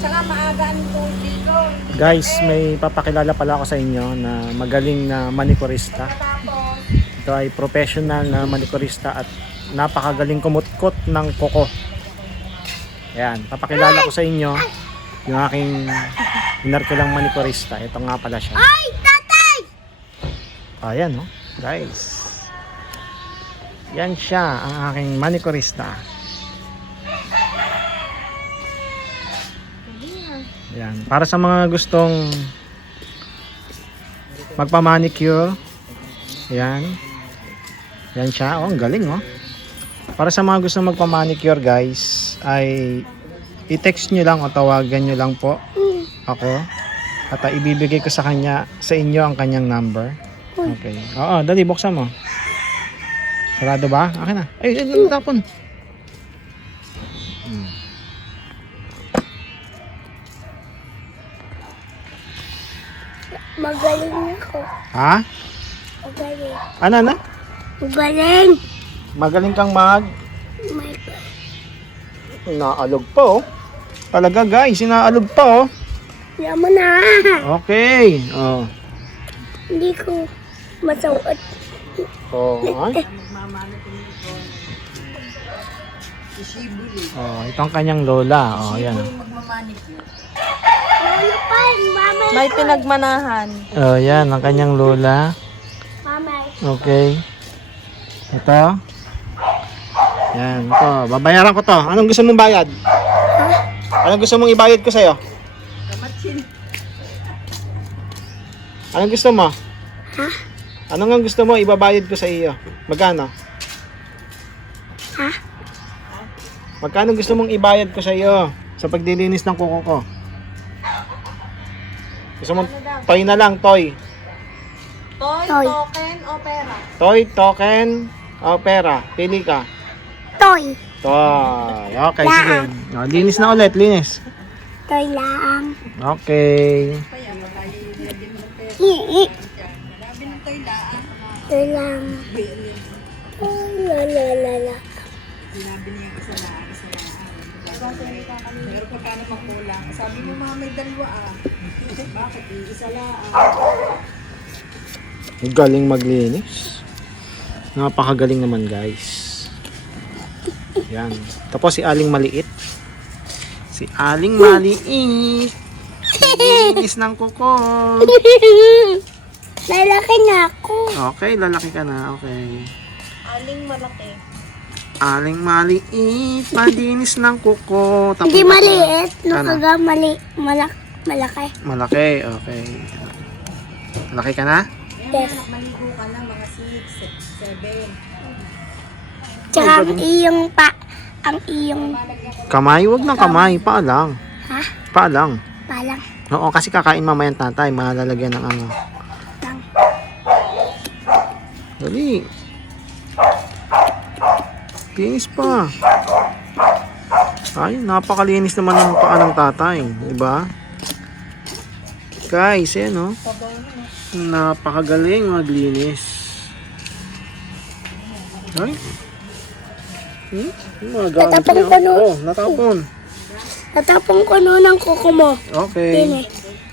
Tsaka maaga ang dito. Guys, may papakilala pala ako sa inyo na magaling na manikurista. Tapos, Ito ay professional na manikurista at napakagaling kumutkot ng kuko. Ayan, papakilala ko sa inyo yung aking inarkilang manikurista. Ito nga pala siya. ay, tatay! Ayan, oh, guys. Yan siya, ang aking manikurista. Ayan, para sa mga gustong magpa-manicure. Ayan. Yan siya. Oh, ang galing, oh. Para sa mga gustong magpa-manicure, guys, ay i-text nyo lang o tawagan nyo lang po ako. At ibibigay ko sa kanya, sa inyo ang kanyang number. Okay. Oo, dali, buksan mo. Sarado ba? Akin na. Ay, tapon. Magaling ako. Ha? Magaling. Ano na? Magaling. Magaling kang mag... My God. Inaalog pa, oh. Talaga, guys. Inaalog pa, oh. Yaman na. Okay. Oh. Hindi ko masuot. Oh, ay. Oh, ito ang kanyang lola. Oh, yan. Ano pa? Mama. May pinagmanahan. Oh, yan ang kanyang lola. Mama. Okay. Ito. Yan, ito. Babayaran ko to. Anong gusto mong bayad? Anong gusto mong ibayad ko sa'yo? Anong gusto mo? Ha? Ano nga gusto mo ibabayad ko sa iyo? Magkano? Ha? Magkano gusto mong ibayad ko sa iyo sa pagdilinis ng kuko ko? Gusto mo toy na lang, toy. Toy, Toy. token, o pera? Toy, token, o pera. Pili ka. Toy. Toy. Okay, sige. O, linis na ulit, linis. Toy lang. Okay. Toy lang. Toy la la la la. Pero pagkano makulang? Sabi mo mga may dalawa ah. Bakit? Isa lang. Galing maglinis. Napakagaling naman, guys. Yan. Tapos si Aling Maliit. Si Aling Maliit. Linis ng kuko. Lalaki na ako. Okay, lalaki ka na. Okay. Aling malaki. Aling Maliit. Malinis ng kuko. Tapos Hindi maliit. Ano? Nakaga malaki. Malaki. Okay. Malaki ka na? Yes. Maligo ka na mga 6, 7. Tsaka ang iyong ang iyong Kamay? Huwag ng kamay. Paa lang. ha? Paa lang. Palang. Oo, kasi kakain mamaya ang tatay. Malalagyan ng ano. Lang. Dali. Linis pa. Ay, napakalinis naman ng paa ng tatay. Diba? Guys, yan oh. Napakagaling maglinis. Ay. Natapon ko no. Oh, natapon. Natapong ko no ng kuko mo. Okay. Dini.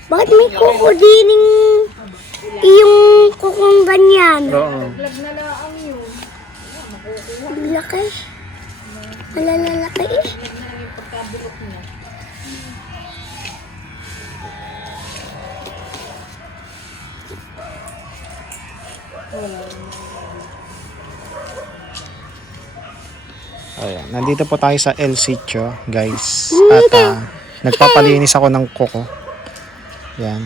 Bakit may kuko dining iyong kukong ganyan? Oo. Laki. Malalaki eh. Ayan, nandito po tayo sa El Sitio, guys. At nagpapalinis ako ng kuko. Yan.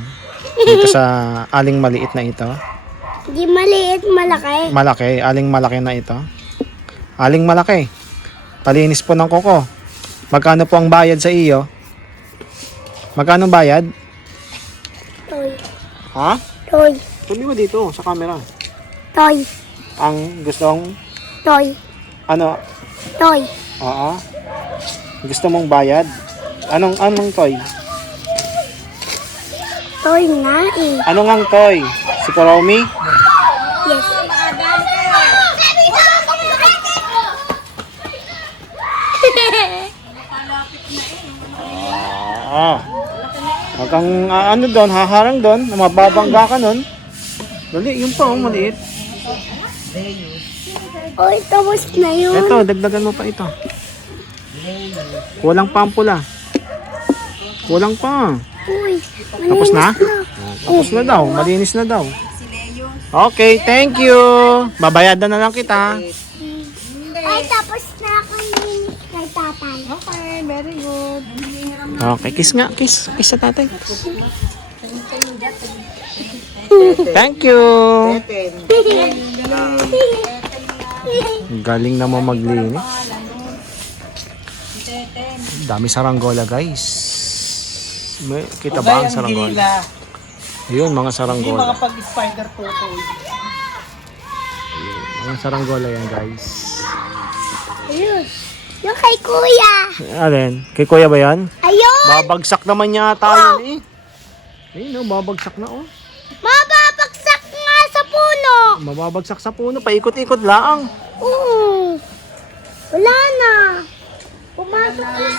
Dito sa aling maliit na ito. Di maliit, malaki. Malaki, aling malaki na ito. Aling malaki. Palinis po ng kuko. Magkano po ang bayad sa iyo? Magkano bayad? Toy. Ha? Toy. Sabi mo dito sa camera. Toy. Ang gustong Toy. ano? Toy. Oo. Gusto mong bayad? Anong toy? Toy nga eh. Ano ngang toy? Si Kuromi? Yes. Huwag kang ano doon, haharang doon, mababangga ka doon. Dali, yun pa oh, maliit. Oy, tapos na yun. Ito, dagdagan mo pa ito. Kulang pa ang pula. Kulang pa. Uy, Tapos na? Tapos na daw, malinis na daw. Okay, thank you. Babayadan na lang kita. Ay, tapos na kami kay tatay. Okay, very good. Okay, kiss nga, kiss. Kiss sa tatay. Thank you. Galing naman maglinis. Dami saranggola, guys. May, kita ba ang saranggola? Ayun, mga saranggola. Pag-spider photo. Mga saranggola yan, guys. Ayun. Yung kay kuya. Alin? Kay kuya ba yan? Ayun. Babagsak naman yata yun eh. Ayun, babagsak na oh. Mababagsak nga sa puno. Mababagsak sa puno, paikot-ikot lang. Oo. Wala na. Pumasok na.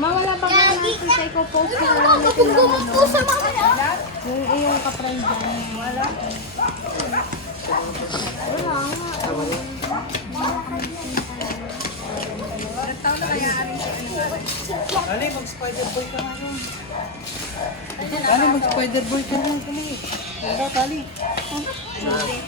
Mawala pa ba natin sa iko-post na lang yung iyong ka-friend dyan? Wala? Dali, mag-spider boy ka nga yun. Dali, mag-spider boy ka nga. Dali. Dali.